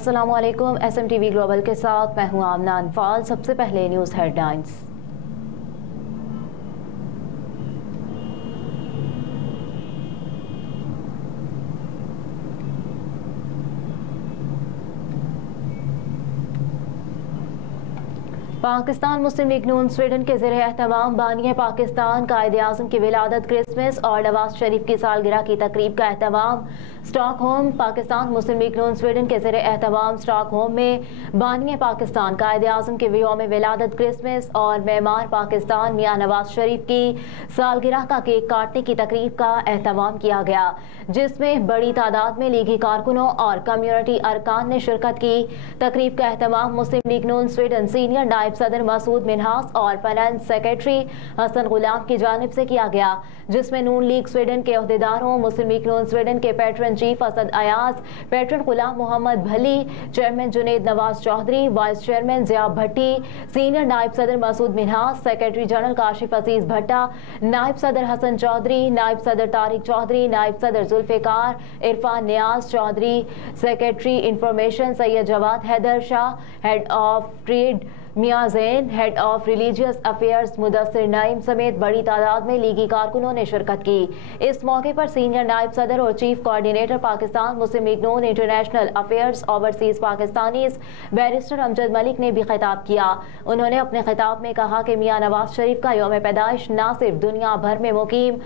अस्सलामु अलैकुम। SMTV global के साथ मैं हूं आमना अनफाल। सबसे पहले news headlines. Pakistan Muslim League Noon Sweden के ज़रिए एहतमाम बानिए पाकिस्तान कायदे आज़म की विलादत, क्रिसमस और नवाज शरीफ की सालगिरह की तकरीब का एहतमाम स्टॉकहोम। पाकिस्तान मुस्लिम लीग नून स्वीडन के ज़रिए एहतमाम स्टॉकहोम में बानिए पाकिस्तान कायदे आज़म के यौम विलादत, क्रिसमस और मेमार पाकिस्तान मियाँ नवाज शरीफ की सालगिरह का केक काटने की तकरीब का एहतमाम किया गया, जिसमें बड़ी तादाद में लीगी कारकुनों और कम्युनिटी अरकान ने शिरकत की। तकरीब का एहतमाम मुस्लिम लीग नून स्वीडन सीनियर नायब सदर मसूद मिन्हास और फाइनेंस सेक्रेटरी हसन गुलाम की जानिब से किया गया, जिसमें नून लीग स्वीडन के अहदेदारों, मुस्लिम लीग नून स्वीडन के patron chief Asad Ayaz, patron Ghulam Mohammad Bhalli, chairman Junaid Nawaz Chaudhry, vice chairman Zia Bhatti, senior नायब सदर मसूद मिन्हास, सेक्रेटरी जनरल काशिफ अजीज भट्टा, नायब सदर हसन चौधरी, नायब सदर तारिक चौधरी, नायब सदर Zulfiqar, Irfan Niaz Chaudhry, secretary information Syed Jawad Haider Shah, head of trade Mian Zain, head of religious affairs Mudassir Naeem समेत बड़ी तादाद में लीगी कारकुनों ने शिरकत की। इस मौके पर सीनियर नायब सदर और chief coordinator Pakistan Muslim League Noon international affairs overseas Pakistanis barrister Amjad Malik ने भी खिताब किया। उन्होंने अपने खिताब में कहा कि मियां नवाज शरीफ का यौम पैदाइश न सिर्फ दुनिया भर में मुकीम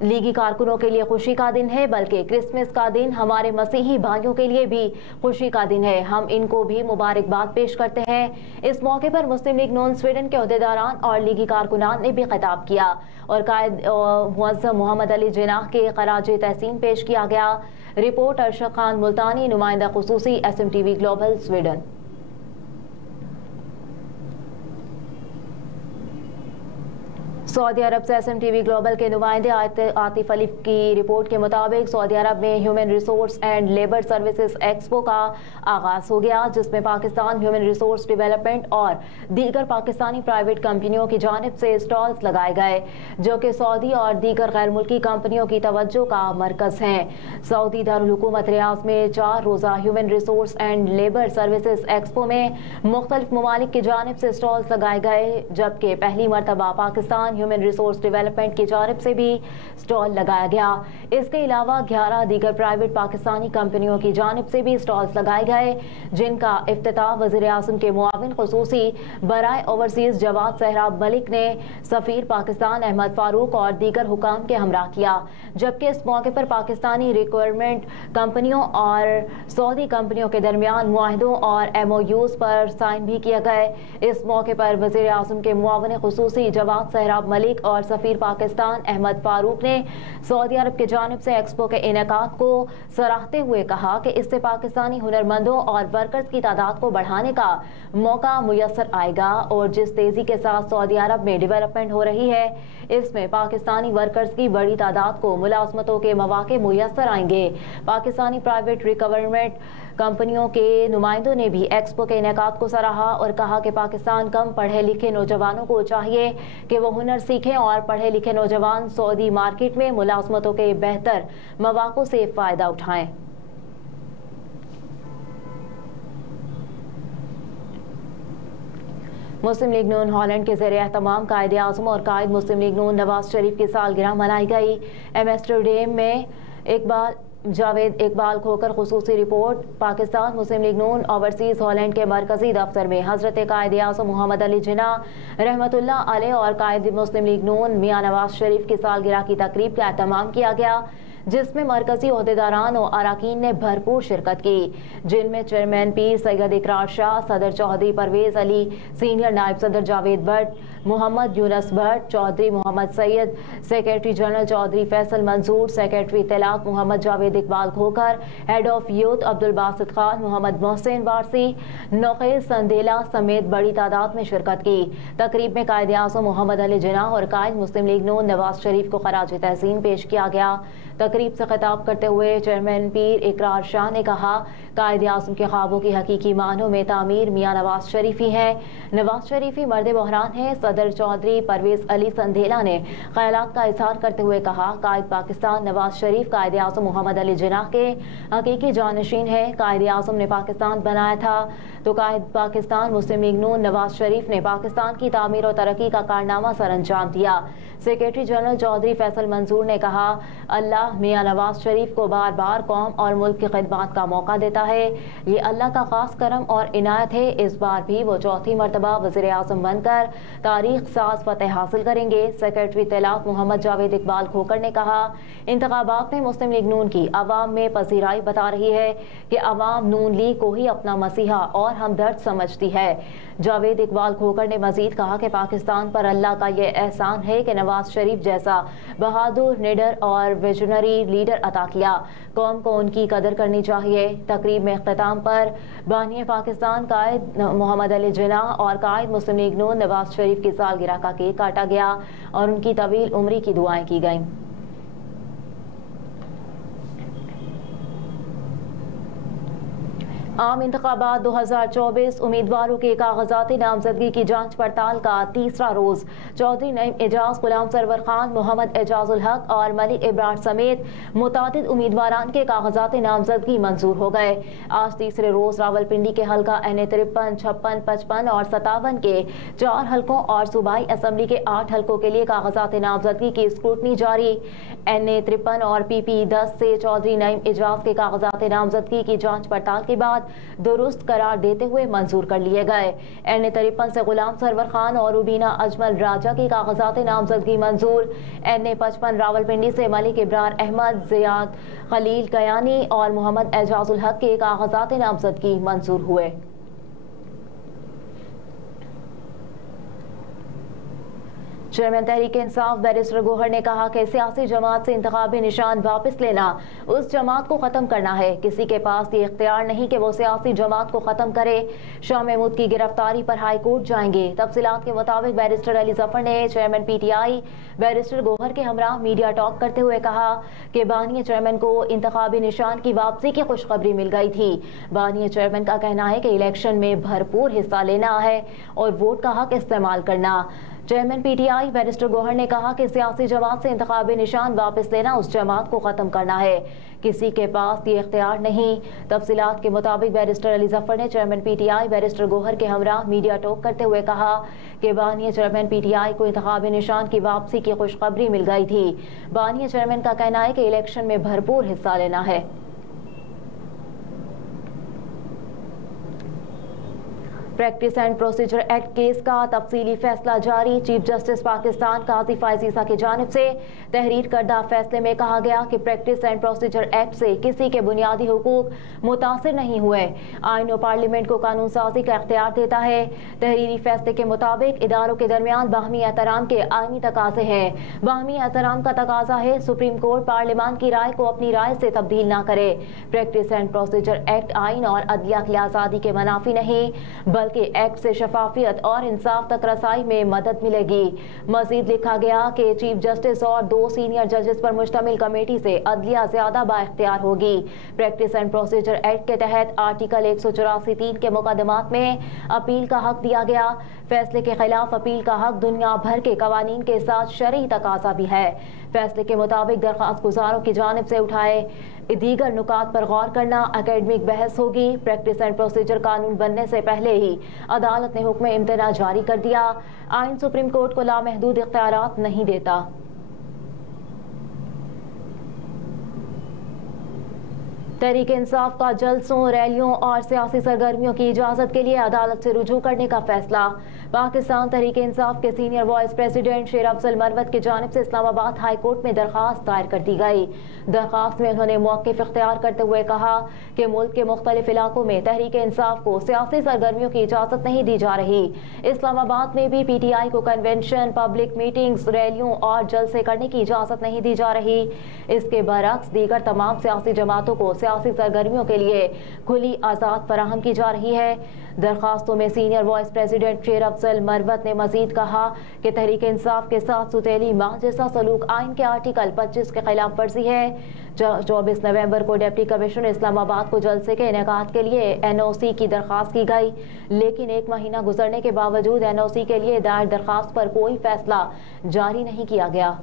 लीगी कारकुनों के लिए खुशी का दिन है, बल्कि क्रिसमस का दिन हमारे मसीही भाइयों के लिए भी खुशी का दिन है। हम इनको भी मुबारकबाद पेश करते हैं। इस मौके पर मुस्लिम लीग नून स्वीडन के अहदेदारान और लीगी कारकुनान ने भी खिताब किया और कायद मुअज़्ज़म मोहम्मद अली जिन्नाह के खराज तहसीन पेश किया गया। रिपोर्ट अरशद खान मुल्तानी, नुमाइंदा खुसूसी SMTV ग्लोबल स्वीडन। सऊदी अरब से SMTV ग्लोबल के नुमाइंदे आतिफ अली की रिपोर्ट के मुताबिक सऊदी अरब में human resource and labour services expo का आगाज़ हो गया, जिसमें पाकिस्तान ह्यूमन रिसोर्स डेवलपमेंट और दीगर पाकिस्तानी प्राइवेट कंपनियों की जानिब से स्टॉल्स लगाए गए, जो कि सऊदी और दीगर गैर मुल्की कंपनियों की तवज्जो का मरकज़ हैं। सऊदी दारुल हुकूमत रियाद में 4 रोज़ा human resource and labour services expo में मुख्तलिफ ममालिक की जानिब से स्टॉल्स लगाए गए, जबकि पहली मरतबा पाकिस्तान ह्यूमन रिसोर्स डेवलपमेंट की जानिब से भी स्टॉल लगाया गया। इसके अलावा 11 दीगर प्राइवेट पाकिस्तानी कंपनियों की जानिब से भी स्टॉल्स लगाए गए, जिनका इफ्तिताह वज़ीर आज़म के मुआविन खुसूसी बराए ओवरसीज जवाद सहराब मलिक ने सफ़ीर पाकिस्तान अहमद फारूक और दीगर हुकाम के हमरा किया। जबकि इस मौके पर पाकिस्तानी रिक्वायरमेंट कंपनियों और सऊदी कंपनियों के दरमियान मुआहिदों और MOUs पर साइन भी किए गए। इस मौके पर वज़ीर आज़म के मुआविन खुसूसी जवाद सहराब मलिक और सफ़ीर पाकिस्तान अहमद फारूक ने सऊदी अरब की जानिब से एक्सपो के इनेकाद को सराहते हुए कहा कि इससे पाकिस्तानी हुनरमंदों और वर्कर्स की तादाद को बढ़ाने का मौका मुयस्सर आएगा और जिस तेज़ी के साथ सऊदी अरब में डेवलपमेंट हो रही है, इसमें पाकिस्तानी वर्कर्स की बड़ी तादाद को मुलाजमतों के मौके मुयस्सर आएंगे। पाकिस्तानी प्राइवेट रिक्वायरमेंट कंपनियों के नुमाइंदों ने भी एक्सपो के इनेकाद को सराहा और कहा कि पाकिस्तान कम पढ़े लिखे नौजवानों को चाहिए कि वो हुनर सीखें और पढ़े लिखे नौजवान सऊदी मार्केट में मुलाजमतों के बेहतर मौक़ों से फ़ायदा उठाएं। मुस्लिम लीग नून हॉलैंड के ज़रिए एहतमाम कायदे आज़म और कायद मुस्लिम लीग नून नवाज शरीफ की सालगिरह मनाई गई। एम्स्टरडैम में जावेद इकबाल खोकर खुसूसी रिपोर्ट। पाकिस्तान मुस्लिम लीग नून ओवरसीज हॉलैंड के मरकजी दफ्तर में हज़रत कायदे आज़म मोहम्मद अली जिन्नाह रहमतुल्लाह अलैह और कायद मुस्लिम लीग नून मियाँ नवाज शरीफ की सालगिरह की तकरीब का एहतमाम किया गया, जिसमें मरकजी अहदेदारान और अरकान ने भरपूर शिरकत की, जिनमें चेयरमैन पीर सैयद इकरार शाह, सदर चौधरी परवेज़ अली, सीनियर नायब सदर Javed Bhatt, Mohammad Younus Bhatt, Chaudhry Mohammad Syed, secretary general Chaudhry Faisal Mansoor, secretary इत्तलात Mohammad Javed Iqbal Khokhar, head of youth Abdul Basit Khan, Mohammad Mohsin Warsi, Naukhez Sandela समेत बड़ी तादाद में शिरकत की। तकरीब में कायदे आज़म मोहम्मद अली जिन्नाह और कायद मुस्लिम लीग नून नवाज शरीफ को खराज तहसीन पेश किया गया। تقریب سے خطاب کرتے ہوئے چیئرمین پیر اقرار شاہ نے کہا قائد اعظم کے خوابوں کی حقیقی معنوں میں تعمیر میاں نواز شریف ہی ہیں۔ نواز شریف ہی مرد بحران ہیں۔ صدر چودھری پرویز علی سندھیلا نے خیالات کا اظہار کرتے ہوئے کہا قائد پاکستان نواز شریف قائد اعظم محمد علی جناح کے حقیقی جانشین ہیں۔ قائد اعظم نے پاکستان بنایا تھا تو قائد پاکستان مسلم لیگ نون نواز شریف نے پاکستان کی تعمیر اور ترقی کا کارنامہ سر انجام دیا۔ سیکریٹری جنرل چودھری فیصل منظور نے کہا اللہ میاں نواز شریف کو بار بار قوم اور ملک کی خدمات کا موقع دیتا ہے، یہ اللہ کا خاص کرم اور عنایت ہے۔ اس بار بھی وہ چوتھی مرتبہ وزیر اعظم بن کر تاریخ ساز فتح حاصل کریں گے۔ سیکریٹری اطلاعات محمد جاوید اقبال کھوکھر نے کہا انتخابات میں مسلم لیگ نون کی عوام میں پذیرائی بتا رہی ہے کہ عوام نون لیگ کو ہی اپنا مسیحا اور ہمدرد سمجھتی ہے۔ جاوید اقبال کھوکھر نے مزید کہا کہ پاکستان پر اللہ کا یہ احسان ہے کہ نواز شریف جیسا بہادر، نڈر اور ویژنری لیڈر عطا کیا۔ قوم کو ان کی قدر کرنی چاہیے۔ تقریب میں اختتام پر بانی پاکستان قائد محمد علی جناح اور قائد مسلم لیگ نون نواز شریف کی سالگرہ کا کیک کاٹا گیا اور ان کی طویل عمری کی دعائیں کی گئیں۔ عام انتخابات 2024 امیدواروں کے کاغذاتی نامزدگی کی جانچ پڑتال کا تیسرا روز چودھری نعیم اعجاز، غلام سرور خان، محمد اعجاز الحق اور ملک ابرار سمیت متعدد امیدواران کے کاغذاتی نامزدگی منظور ہو گئے۔ آج تیسرے روز راولپنڈی کے حلقہ این اے 53، 56، 55 اور 57 کے 4 حلقوں اور صوبائی اسمبلی کے 8 حلقوں کے لیے کاغذاتی نامزدگی کی اسکروٹنی جاری۔ این اے 53 اور پی پی 10 سے چودھری نعیم اعجاز کے کاغذاتی نامزدگی کی جانچ پڑتال کے بعد درست قرار دیتے ہوئے منظور کر لیے گئے۔ این اے 53 سے غلام سرور خان اور روبینہ اجمل راجہ کی کاغذات نامزدگی منظور۔ این اے 55 راولپنڈی سے ملک ابرار احمد، زیاد خلیل کیانی اور محمد اعجاز الحق کے کاغذات نامزدگی منظور ہوئے۔ چیئرمین تحریک انصاف بیرسٹر گوہر نے کہا کہ سیاسی جماعت سے انتخابی نشان واپس لینا اس جماعت کو ختم کرنا ہے، کسی کے پاس یہ اختیار نہیں کہ وہ سیاسی جماعت کو ختم کرے۔ شاہ محمود کی گرفتاری پر ہائی کورٹ جائیں گے۔ تفصیلات کے مطابق بیرسٹر علی ظفر نے chairman P T I barrister Gohar کے ہمراہ میڈیا ٹاک کرتے ہوئے کہا کہ بانی چیئرمین کو انتخابی نشان کی واپسی کی خوشخبری مل گئی تھی۔ بانی چیئرمین کا کہنا ہے کہ الیکشن میں بھرپور حصہ لینا ہے اور ووٹ کا حق استعمال کرنا۔ Chairman P T I barrister Gohar نے کہا کہ سیاسی جماعت سے انتخابی نشان واپس لینا اس جماعت کو ختم کرنا ہے، کسی کے پاس یہ اختیار نہیں۔ تفصیلات کے مطابق بیرسٹر علی ظفر نے chairman P T I barrister Gohar کے ہمراہ میڈیا ٹاک کرتے ہوئے کہا کہ بانی چیئرمین پی ٹی آئی کو انتخابی نشان کی واپسی کی خوشخبری مل گئی تھی۔ بانی چیئرمین کا کہنا ہے کہ الیکشن میں بھرپور حصہ لینا ہے۔ Practice and procedure act case کا تفصیلی فیصلہ جاری۔ چیف جسٹس پاکستان قاضی فائز عیسیٰ کی جانب سے تحریر کردہ فیصلے میں کہا گیا کہ پریکٹس اینڈ پروسیجر ایکٹ سے کسی کے بنیادی حقوق متاثر نہیں ہوئے۔ آئین و پارلیمنٹ کو قانون سازی کا اختیار دیتا ہے۔ تحریری فیصلے کے مطابق اداروں کے درمیان باہمی احترام کے آئینی تقاضے ہیں۔ باہمی احترام کا تقاضا ہے سپریم کورٹ پارلیمان کی رائے کو اپنی رائے سے تبدیل نہ کرے۔ پریکٹس اینڈ پروسیجر ایکٹ آئین اور عدلیہ کی آزادی کے منافی نہیں، بلکہ ایکٹ سے شفافیت اور انصاف تک رسائی میں مدد ملے گی۔ مزید لکھا گیا کہ چیف جسٹس اور 2 سینئر ججز پر مشتمل کمیٹی سے عدلیہ زیادہ با اختیار ہوگی۔ پریکٹس اینڈ پروسیجر ایکٹ کے تحت آرٹیکل 184(3) کے مقدمات میں اپیل کا حق دیا گیا۔ فیصلے کے خلاف اپیل کا حق دنیا بھر کے قوانین کے ساتھ شرعی تقاضا بھی ہے۔ فیصلے کے مطابق درخواست گزاروں کی جانب سے اٹھائے دیگر نکات پر غور کرنا اکیڈمک بحث ہوگی۔ پریکٹس اینڈ پروسیجر قانون بننے سے پہلے ہی عدالت نے حکم امتناع جاری کر دیا۔ آئین سپریم کورٹ کو لامحدود اختیارات نہیں دیتا۔ تحریک انصاف کا جلسوں، ریلیوں اور سیاسی سرگرمیوں کی اجازت کے لیے عدالت سے رجوع کرنے کا فیصلہ۔ پاکستان تحریک انصاف کے سینئر وائس پریزیڈنٹ شیر افضل مروت کی جانب سے اسلام آباد ہائی کورٹ میں درخواست دائر کر دی گئی۔ درخواست میں انہوں نے موقف اختیار کرتے ہوئے کہا کہ ملک کے مختلف علاقوں میں تحریک انصاف کو سیاسی سرگرمیوں کی اجازت نہیں دی جا رہی۔ اسلام آباد میں بھی پی ٹی آئی کو کنونشن، پبلک میٹنگز، ریلیوں اور جلسے کرنے کی اجازت نہیں دی جا رہی۔ اس کے برعکس دیگر تمام سیاسی جماعتوں کو سیاسی سرگرمیوں کے لیے کھلی آزاد فراہم کی جا رہی ہے۔ درخواستوں میں سینئر وائس پریزیڈنٹ شیر افضل अफजल मरवत ने मजीद कहा कि तहरीक इंसाफ के साथ सुतेली मां जैसा सलूक आइन के आर्टिकल 25 के खिलाफ वर्जी है। 24 नवंबर को डिप्टी कमिश्नर इस्लामाबाद को जलसे के इनेकाद के लिए NOC की दरख्वास्त की गई, लेकिन 1 महीना गुजरने के बावजूद NOC के लिए दायर दरख्वास्त पर कोई फैसला जारी नहीं किया गया।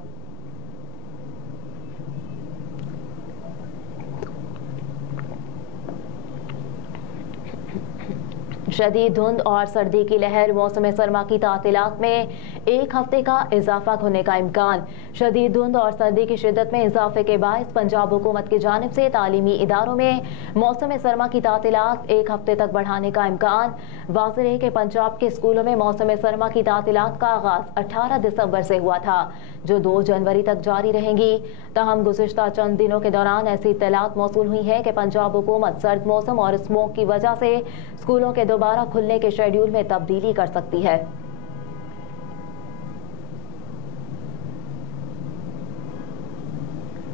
शदीद धुंध और सर्दी की लहर, मौसम सरमा की तातीलात में 1 हफ्ते का इजाफा होने का इम्कान। शदीद धुंध और सर्दी की शिद्दत में इजाफे के बायस पंजाब हुकूमत की जानिब से तालीमी इदारों में मौसम सरमा की तातीलात 1 हफ्ते तक बढ़ाने का इम्कान। वाज़ेह है कि पंजाब के स्कूलों में मौसम सरमा की तातीलात का आगाज 18 दिसंबर से हुआ था, जो 2 जनवरी तक जारी रहेंगी। ताहम गुज़िश्ता चंद दिनों के दौरान ऐसी इत्तलात मौसूल हुई है कि पंजाब हुकूमत सर्द मौसम और स्मोक की वजह से स्कूलों के दोबारा खुलने के शेड्यूल में तब्दीली कर सकती है।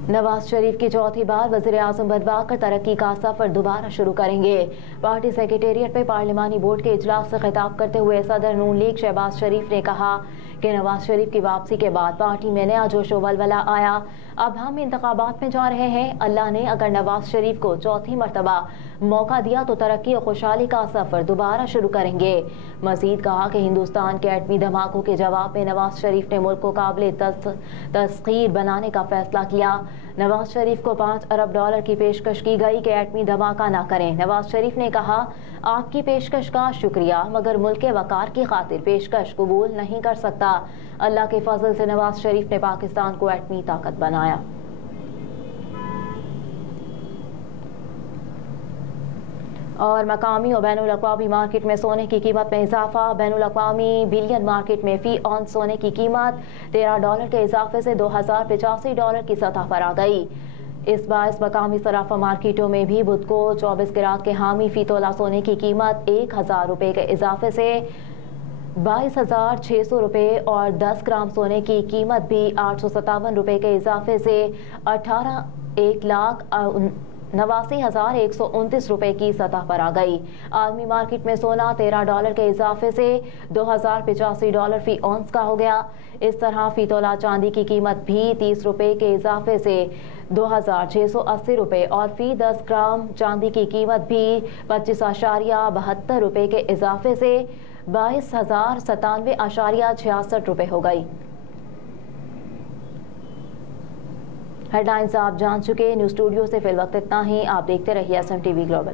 नवाज शरीफ की चौथी बार वज़ीर आज़म बनवाकर तरक्की का सफर दोबारा शुरू करेंगे। पार्टी सेक्रेटेरिएट में पार्लिमानी बोर्ड के इजलास से खिताब करते हुए सदर नून लीग शहबाज शरीफ ने कहा कि नवाज शरीफ की वापसी के बाद पार्टी में नया जोश वलवला आया। अब हम इंतखाबात में जा रहे हैं। अल्लाह ने अगर नवाज शरीफ को चौथी मरतबा मौका दिया तो तरक्की और खुशहाली का सफर दोबारा शुरू करेंगे। मजीद कहा कि हिंदुस्तान के एटमी धमाकों के जवाब में नवाज शरीफ ने मुल्क को काबिल तस्खीर बनाने का फैसला किया। नवाज शरीफ को $5 अरब की पेशकश की गई कि एटमी धमाका ना करें। नवाज शरीफ ने कहा, आपकी पेशकश का शुक्रिया, मगर मुल्क के वकार की खातिर पेशकश कबूल नहीं कर सकता। अल्लाह के फजल से नवाज शरीफ ने पाकिस्तान को एटमी ताकत बनाया। और मकामी और बैनुल अक़वामी मार्केट में सोने की कीमत में इजाफा। बैनुल अक़वामी बिलियन मार्केट में फी ऑन सोने की कीमत $13 के इजाफे से $2085 की सतह पर आ गई। इस बायस मकामी सराफा मार्केटों में भी बुध को 24 कैरेट के हामी फी तोला सोने की कीमत $1000 के इजाफे से $22,600 और 10 ग्राम सोने की कीमत भी $857 के इजाफे से 1,89,129 रुपए की सतह पर आ गई। आलमी मार्केट में सोना $13 के इजाफे से $2085 फी औंस का हो गया। इस तरह फी तोला चांदी की कीमत भी $30 के इजाफे से $2,680 और फी 10 ग्राम चांदी की कीमत भी $25.72 के इजाफे से $22,097.66 हो गई। हेडलाइंस आप जान चुके। न्यूज़ स्टूडियो से फिल वक्त इतना ही। आप देखते रहिए SM TV ग्लोबल।